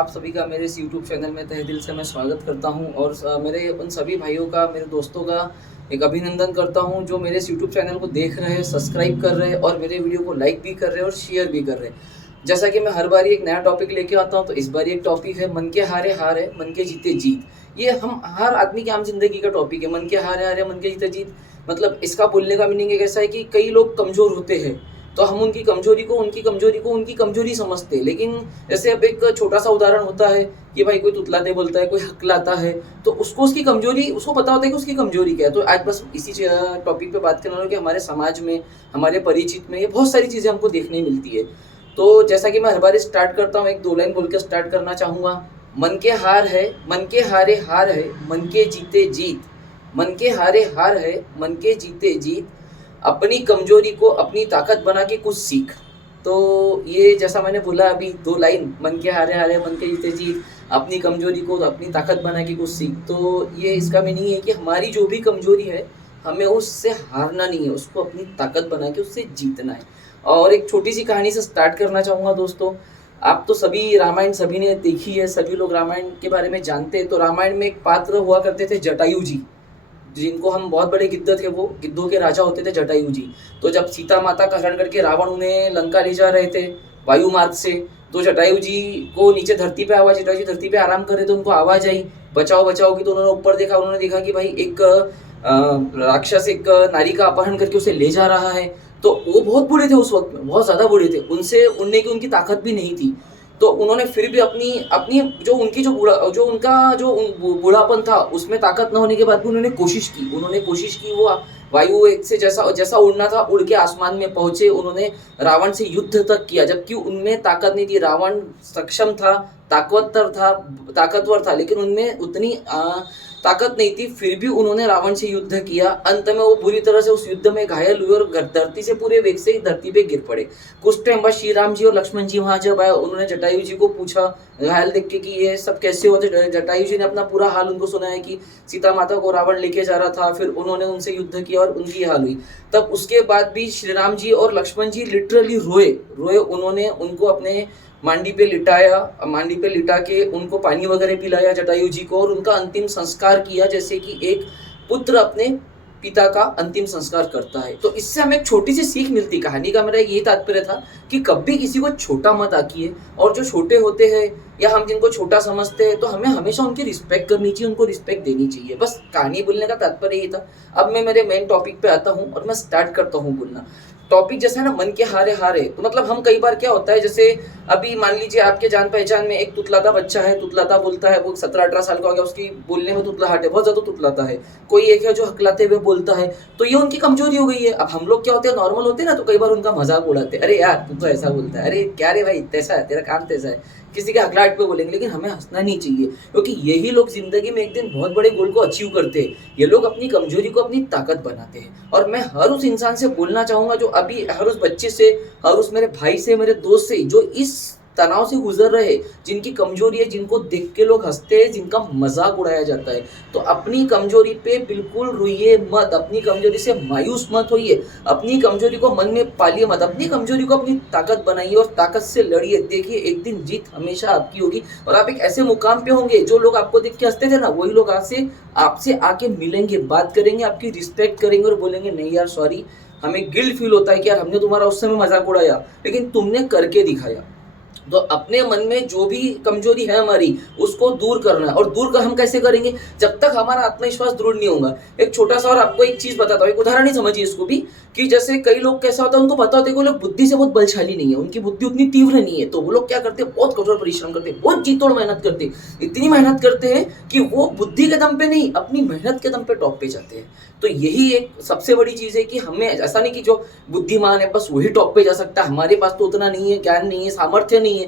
आप सभी का मेरे इस यूट्यूब चैनल में तहे दिल से मैं स्वागत करता हूं और मेरे उन सभी भाइयों का, मेरे दोस्तों का एक अभिनंदन करता हूं जो मेरे इस यूट्यूब चैनल को देख रहे हैं, सब्सक्राइब कर रहे हैं और मेरे वीडियो को लाइक भी कर रहे हैं और शेयर भी कर रहे हैं। जैसा कि मैं हर बार एक नया टॉपिक लेके आता हूं, तो इस बार एक टॉपिक है मन के हारे हार है, मन के जीते जीत। ये हम हर आदमी की आम जिंदगी का टॉपिक है, मन के हारे हार है, मन के जीते जीत। मतलब इसका बोलने का मीनिंग एक ऐसा है कि कई लोग कमज़ोर होते हैं तो हम उनकी कमजोरी समझते हैं। लेकिन जैसे अब एक छोटा सा उदाहरण होता है कि भाई कोई तुतलाते बोलता है, कोई हकलाता है, तो उसको उसकी कमजोरी, उसको पता होता है कि उसकी कमजोरी क्या है। तो आज बस इसी टॉपिक पे बात करना है कि हमारे समाज में, हमारे परिचित में ये बहुत सारी चीज़ें हमको देखने मिलती है। तो जैसा कि मैं हर बार स्टार्ट करता हूँ, एक दो लाइन बोल के स्टार्ट करना चाहूँगा। मन के हार है, मन के हारे हार है, मन के जीते जीत। मन के हारे हार है, मन के जीते जीत। अपनी कमजोरी को अपनी ताकत बना के कुछ सीख। तो ये जैसा मैंने बोला अभी दो लाइन, मन के हारे हारे मन के जीते जीत, अपनी कमजोरी को अपनी ताकत बना के कुछ सीख। तो ये इसका मीनिंग है कि हमारी जो भी कमजोरी है हमें उससे हारना नहीं है, उसको अपनी ताकत बना के उससे जीतना है। और एक छोटी सी कहानी से स्टार्ट करना चाहूँगा दोस्तों। आप तो सभी रामायण सभी ने देखी है, सभी लोग रामायण के बारे में जानते हैं। तो रामायण में एक पात्र हुआ करते थे जटायु जी, जिनको हम बहुत बड़े गिद्ध थे, वो गिद्धों के राजा होते थे जटायु जी। तो जब सीता माता का हरण करके रावण उन्हें लंका ले जा रहे थे वायु मार्ग से, तो जटायु जी को नीचे धरती पे आवाज, जटायु जी धरती पे आराम कर रहे थे, उनको आवाज आई बचाओ बचाओ की। तो उन्होंने ऊपर देखा, उन्होंने देखा कि भाई एक राक्षस एक नारी का अपहरण करके उसे ले जा रहा है। तो वो बहुत बूढ़े थे उस वक्त में, बहुत ज्यादा बूढ़े थे, उनसे उड़ने की उनकी ताकत भी नहीं थी। तो उन्होंने फिर भी अपनी अपनी जो उनकी जो उनका जो बूढ़ापन था उसमें ताकत न होने के बाद भी उन्होंने कोशिश की। वो वायु एक से जैसा जैसा उड़ना था उड़ के आसमान में पहुंचे, उन्होंने रावण से युद्ध तक किया, जबकि उनमें ताकत नहीं थी। रावण सक्षम था, ताकतवर था, लेकिन उनमें उतनी ताकत नहीं थी। फिर भी उन्होंने रावण से युद्ध किया। अंत में वो बुरी तरह से उस युद्ध में घायल हुए और धरती से पूरे वेग से धरती पे गिर पड़े। कुछ टाइम बाद श्री राम जी और लक्ष्मण जी वहां जब आए, उन्होंने जटायु जी को पूछा घायल देख के कि ये सब कैसे होते। जटायु जी ने अपना पूरा हाल उनको सुनाया कि सीता माता को रावण लेके जा रहा था, फिर उन्होंने उनसे युद्ध किया और उनकी हाल हुई। तब उसके बाद भी श्री राम जी और लक्ष्मण जी लिटरली रोए। उन्होंने उनको अपने मांडी पे लिटा के उनको पानी वगैरह पिलाया जटायु जी को, और उनका अंतिम संस्कार किया जैसे कि एक पुत्र अपने पिता का अंतिम संस्कार करता है। तो इससे हमें एक छोटी सी सीख मिलती। कहानी का मेरा यही तात्पर्य था कि कभी किसी को छोटा मत आकिए, और जो छोटे होते हैं या हम जिनको छोटा समझते हैं तो हमें हमेशा उनकी रिस्पेक्ट करनी चाहिए, उनको रिस्पेक्ट देनी चाहिए। बस कहानी बोलने का तात्पर्य यही था। अब मैं मेरे मेन टॉपिक पे आता हूँ और मैं स्टार्ट करता हूँ बोलना। टॉपिक जैसे है ना, मन के हारे हारे, तो मतलब हम कई बार क्या होता है, जैसे अभी मान लीजिए आपके जान पहचान में एक तुतलाता बच्चा है, तुतलाता बोलता है, वो 17-18 साल का हो गया, उसकी बोलने में तुतलाहट है, बहुत ज्यादा तुतलाता है। कोई एक है जो हकलाते हुए बोलता है, तो ये उनकी कमजोरी हो गई है। अब हम लोग क्या होते हैं, नॉर्मल होते हैं ना, तो कई बार उनका मजाक उड़ाते हैं, अरे यार तू तो ऐसा बोलता है, अरे क्या रे भाई तैसा है, तेरा काम तैसा है, किसी के हकलाहट पे बोलेंगे। लेकिन हमें हंसना नहीं चाहिए, क्योंकि यही लोग जिंदगी में एक दिन बहुत बड़े गोल को अचीव करते हैं। ये लोग अपनी कमजोरी को अपनी ताकत बनाते हैं। और मैं हर उस इंसान से बोलना चाहूंगा, जो अभी हर उस बच्चे से, हर उस मेरे भाई से, मेरे दोस्त से जो इस तनाव से गुजर रहे, जिनकी कमजोरी है, जिनको देख के लोग हंसते हैं, जिनका मजाक उड़ाया जाता है, तो अपनी कमजोरी पे बिल्कुल रोइए मत, अपनी कमजोरी से मायूस मत होइए, अपनी कमजोरी को मन में पालिए मत, अपनी कमजोरी को अपनी ताकत बनाइए और ताकत से लड़िए। देखिए एक दिन जीत हमेशा आपकी होगी और आप एक ऐसे मुकाम पे होंगे, जो लोग आपको देख के हंसते थे ना, वही लोग आपसे आके मिलेंगे, बात करेंगे, आपकी रिस्पेक्ट करेंगे और बोलेंगे नहीं यार सॉरी, हमें गिल्ट फील होता है कि यार हमने तुम्हारा उस समय मजाक उड़ाया, लेकिन तुमने करके दिखाया। तो अपने मन में जो भी कमजोरी है हमारी, उसको दूर करना है। और दूर कर हम कैसे करेंगे, जब तक हमारा आत्मविश्वास दृढ़ नहीं होगा। एक छोटा सा और आपको एक चीज बताता हूँ, एक उदाहरण ही समझिए इसको भी, कि जैसे कई लोग कैसा होता है, उनको पता होता है कि वो लोग बुद्धि से बहुत बलशाली नहीं है, उनकी बुद्धि उतनी तीव्र नहीं है, तो वो लोग क्या करते हैं, बहुत कठोर परिश्रम करते हैं, बहुत जी तोड़ मेहनत करते हैं, इतनी मेहनत करते हैं कि वो बुद्धि के दम पे नहीं, अपनी मेहनत के दम पे टॉप पे जाते हैं। तो यही एक सबसे बड़ी चीज है कि हमें ऐसा नहीं कि जो बुद्धिमान है बस वही टॉप पे जा सकता है, हमारे पास तो उतना नहीं है, ज्ञान नहीं है, सामर्थ्य नहीं है,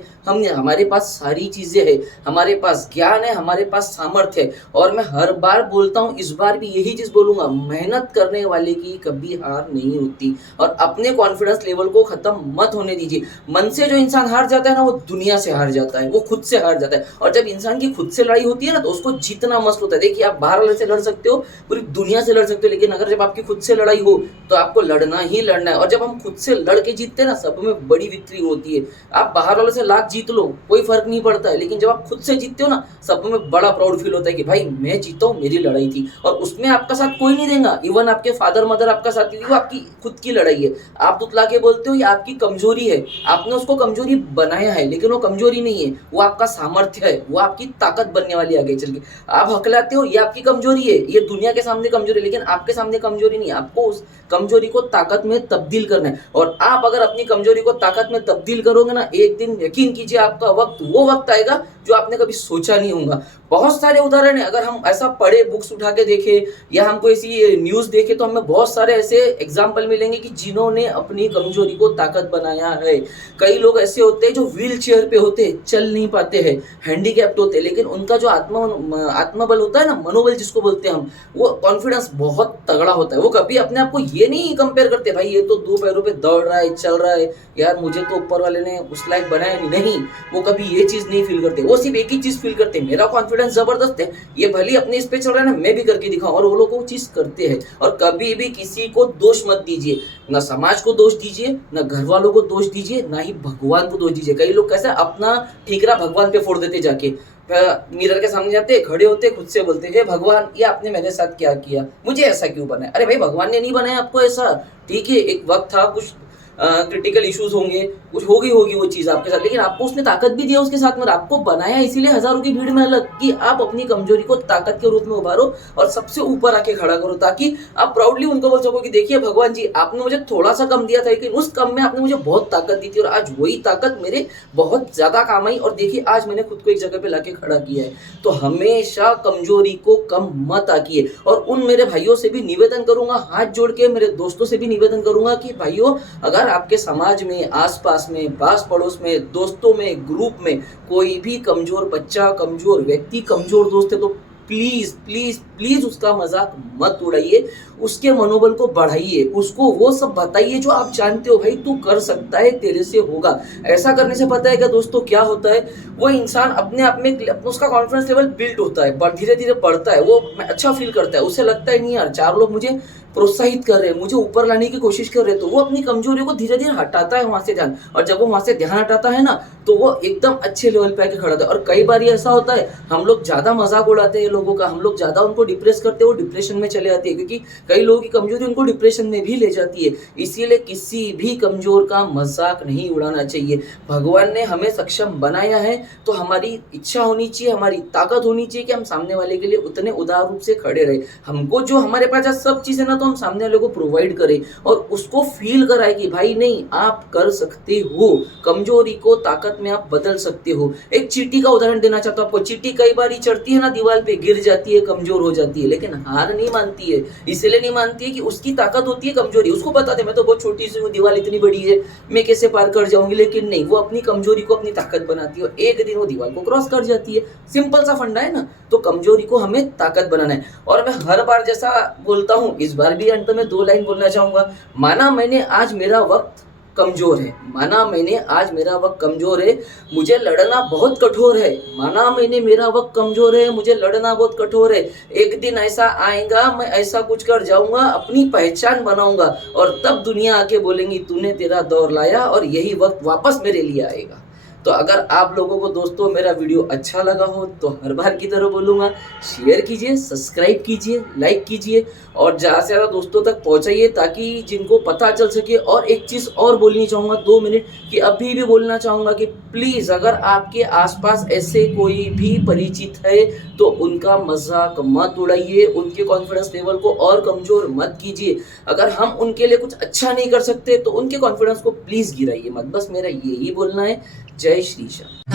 हमारे पास सारी चीजें हैं, हमारे पास ज्ञान है, हमारे पास सामर्थ्य है। और मैं हर बार बोलता हूँ, इस बार भी यही चीज बोलूंगा, मेहनत करने वाले की कभी हार नहीं होती। और अपने कॉन्फिडेंस लेवल को खत्म मत होने दीजिए। मन से जो इंसान हार जाता है ना, वो दुनिया से हार जाता है, वो खुद से हार जाता है। और जब इंसान की खुद से लड़ाई होती है ना, तो उसको जीतना मस्त होता है। देखिए आप बाहर वाले से लड़ सकते हो, पूरी दुनिया से लड़ सकते सकते हो, लेकिन अगर जब आपकी खुद से लड़ाई हो तो आपको लड़ना ही लड़ना है। और जब हम खुद से लड़ के जीतते हैं ना, सब में बड़ी विक्ट्री होती है। आप बाहर वालों से लाख जीत लो, कोई फर्क नहीं पड़ता है, लेकिन जब आप खुद से जीतते हो ना, सब में बड़ा प्राउड फील होता है कि भाई मैं जीता हूँ, मेरी लड़ाई थी। और उसमें आपका साथ कोई नहीं देगा, इवन आपके फादर मदर आपका साथ नहीं, वो आपकी खुद की लड़ाई है। आप तुतला के बोलते हो ये आपकी कमजोरी है, आपने उसको कमजोरी बनाया है, लेकिन वो कमजोरी नहीं है, वो आपका सामर्थ्य है, वो आपकी ताकत बनने वाली आगे चल के। आप हकलाते हो ये आपकी कमजोरी है, ये दुनिया के सामने कमजोरी है, लेकिन आपके सामने कमजोरी नहीं है। आपको उस कमजोरी को ताकत में तब्दील करना है। और आप अगर अपनी कमजोरी को ताकत में तब्दील करोगे ना, एक दिन यकीन कीजिए आपका वो वक्त आएगा जो आपने कभी सोचा नहीं होगा। बहुत सारे उदाहरण है, अगर हम ऐसा पढ़े, बुक्स उठा के देखें या हमको ऐसी न्यूज देखे, तो हमें बहुत सारे ऐसे एग्जाम्पल मिलेंगे कि जिन्होंने अपनी कमजोरी को ताकत बनाया है। कई लोग ऐसे होते हैं जो व्हील चेयर पे होते, चल नहीं पाते हैं, हैंडीकैप्ड होते हैं, लेकिन उनका जो आत्मबल होता है ना, मनोबल जिसको बोलते हैं हम, वो कॉन्फिडेंस बहुत तगड़ा होता है। वो कभी अपने आप को ये नहीं कंपेयर करते, भाई ये तो दो पैरों पे दौड़ रहा है, चल रहा है, यार मुझे तो ऊपर वाले ने उस लायक बनाया नहीं। वो कभी ये चीज नहीं फील करते, वो सिर्फ एक ही चीज फील करते हैं, मेरा कॉन्फिडेंस जबरदस्त है, ये भले अपने इस पे चल रहा है ना, मैं भी करके दिखाऊं। और वो लोग वो चीज करते हैं। और कभी भी किसी को दोष मत दीजिए, ना समाज को दोष दीजिए, ना घर वालों को दोष दीजिए, ना ही भगवान को दोष दीजिए। कई लोग कैसे अपना ठीकरा भगवान पे फोड़ देते, जाके मिरर के सामने जाते, खड़े होते, खुद से बोलते हे भगवान ये आपने मेरे साथ क्या किया, मुझे ऐसा क्यों बनाया। अरे भाई भगवान ने नहीं बनाया आपको ऐसा, ठीक है एक वक्त था, कुछ क्रिटिकल इश्यूज होंगे, कुछ होगी वो चीज आपके साथ, लेकिन आपको उसने ताकत भी दिया उसके साथ में, आपको बनाया इसीलिए हजारों की भीड़ में अलग, कि आप अपनी कमजोरी को ताकत के रूप में उभारो और सबसे ऊपर आके खड़ा करो, ताकि आप प्राउडली उनको बोल सको कि देखिए भगवान जी आपने मुझे थोड़ा सा कम दिया था, लेकिन उस कम में आपने मुझे बहुत ताकत दी थी, और आज वही ताकत मेरे बहुत ज्यादा काम आई, और देखिए आज मैंने खुद को एक जगह पे लाके खड़ा किया है। तो हमेशा कमजोरी को कम मत आकिए। और उन मेरे भाइयों से भी निवेदन करूंगा, हाथ जोड़ के मेरे दोस्तों से भी निवेदन करूंगा कि भाइयों, अगर आपके समाज में, आसपास में, पास पड़ोस में, दोस्तों में, ग्रुप में कोई भी कमजोर बच्चा, कमजोर व्यक्ति, कमजोर दोस्त है, तो प्लीज प्लीज प्लीज उसका मजाक मत उड़ाइए, उसके मनोबल को बढ़ाइए, उसको वो सब बताइए जो आप जानते हो, भाई तू कर सकता है, तेरे से होगा। ऐसा करने से पता है क्या दोस्तों क्या होता है, वो इंसान अपने आप में उसका कॉन्फिडेंस लेवल बिल्ड होता है, धीरे धीरे बढ़ता है, वो अच्छा फील करता है, उसे लगता है नहीं यार चार लोग मुझे प्रोत्साहित कर रहे हैं, मुझे ऊपर लाने की कोशिश कर रहे हैं, तो वो अपनी कमजोरियों को धीरे धीरे हटाता है वहां से ध्यान। और जब वो वहां से ध्यान हटाता है ना, तो वो एकदम अच्छे लेवल पे आके खड़ा था। और कई बार ऐसा होता है, हम लोग ज्यादा मजाक उड़ाते हैं लोगों का, हम लोग ज्यादा उनको डिप्रेस करते हैं, वो डिप्रेशन में चले जाते हैं, क्योंकि कई लोगों की कमजोरी उनको डिप्रेशन में भी ले जाती है। इसीलिए किसी भी कमजोर का मजाक नहीं उड़ाना चाहिए। भगवान ने हमें सक्षम बनाया है, तो हमारी इच्छा होनी चाहिए, हमारी ताकत होनी चाहिए कि हम सामने वाले के लिए उतने उदार रूप से खड़े रहे। हमको जो हमारे पास सब चीजें ना, तो हम सामने वाले को प्रोवाइड करें और उसको फील कराए कि भाई नहीं आप कर सकते हो, कमजोरी को ताकत में आप बदल सकते हो। एक चींटी का उदाहरण देना चाहता हूं आपको। चींटी कई बार चढ़ती है ना दीवार पे, गिर जाती है, कमजोर हो जाती है, लेकिन हार नहीं मानती है। इसलिए नहीं मानती है कि उसकी ताकत होती है कमजोरी, उसको पता है मैं तो बहुत छोटी सी हूँ, दीवार इतनी बड़ी है, मैं कैसे पार कर जाऊंगी, लेकिन नहीं, वो अपनी कमजोरी को अपनी ताकत बनाती है और एक दिन वो दीवार को क्रॉस कर जाती है। सिंपल सा फंडा है ना। तो कमजोरी को हमें ताकत बनाना है। और मैं हर बार जैसा बोलता हूँ, इस बार भी अंत में 2 लाइन बोलना चाहूंगा। माना मैंने आज मेरा वक्त कमजोर है, माना मैंने आज मेरा वक्त कमजोर है, मुझे लड़ना बहुत कठोर है, माना मैंने मेरा वक्त कमजोर है, मुझे लड़ना बहुत कठोर है। एक दिन ऐसा आएगा, मैं ऐसा कुछ कर जाऊंगा, अपनी पहचान बनाऊंगा, और तब दुनिया आके बोलेंगी तूने तेरा दौर लाया, और यही वक्त वापस मेरे लिए आएगा। तो अगर आप लोगों को दोस्तों मेरा वीडियो अच्छा लगा हो, तो हर बार की तरह बोलूँगा, शेयर कीजिए, सब्सक्राइब कीजिए, लाइक कीजिए, और ज़्यादा से ज़्यादा दोस्तों तक पहुँचाइए, ताकि जिनको पता चल सके। और एक चीज़ और बोलनी चाहूँगा 2 मिनट, कि अभी भी बोलना चाहूँगा कि प्लीज़ अगर आपके आसपास ऐसे कोई भी परिचित है, तो उनका मजाक मत उड़ाइए, उनके कॉन्फिडेंस लेवल को और कमज़ोर मत कीजिए। अगर हम उनके लिए कुछ अच्छा नहीं कर सकते, तो उनके कॉन्फिडेंस को प्लीज़ गिराइए मत। बस मेरा यही बोलना है। जय श्री श्याम।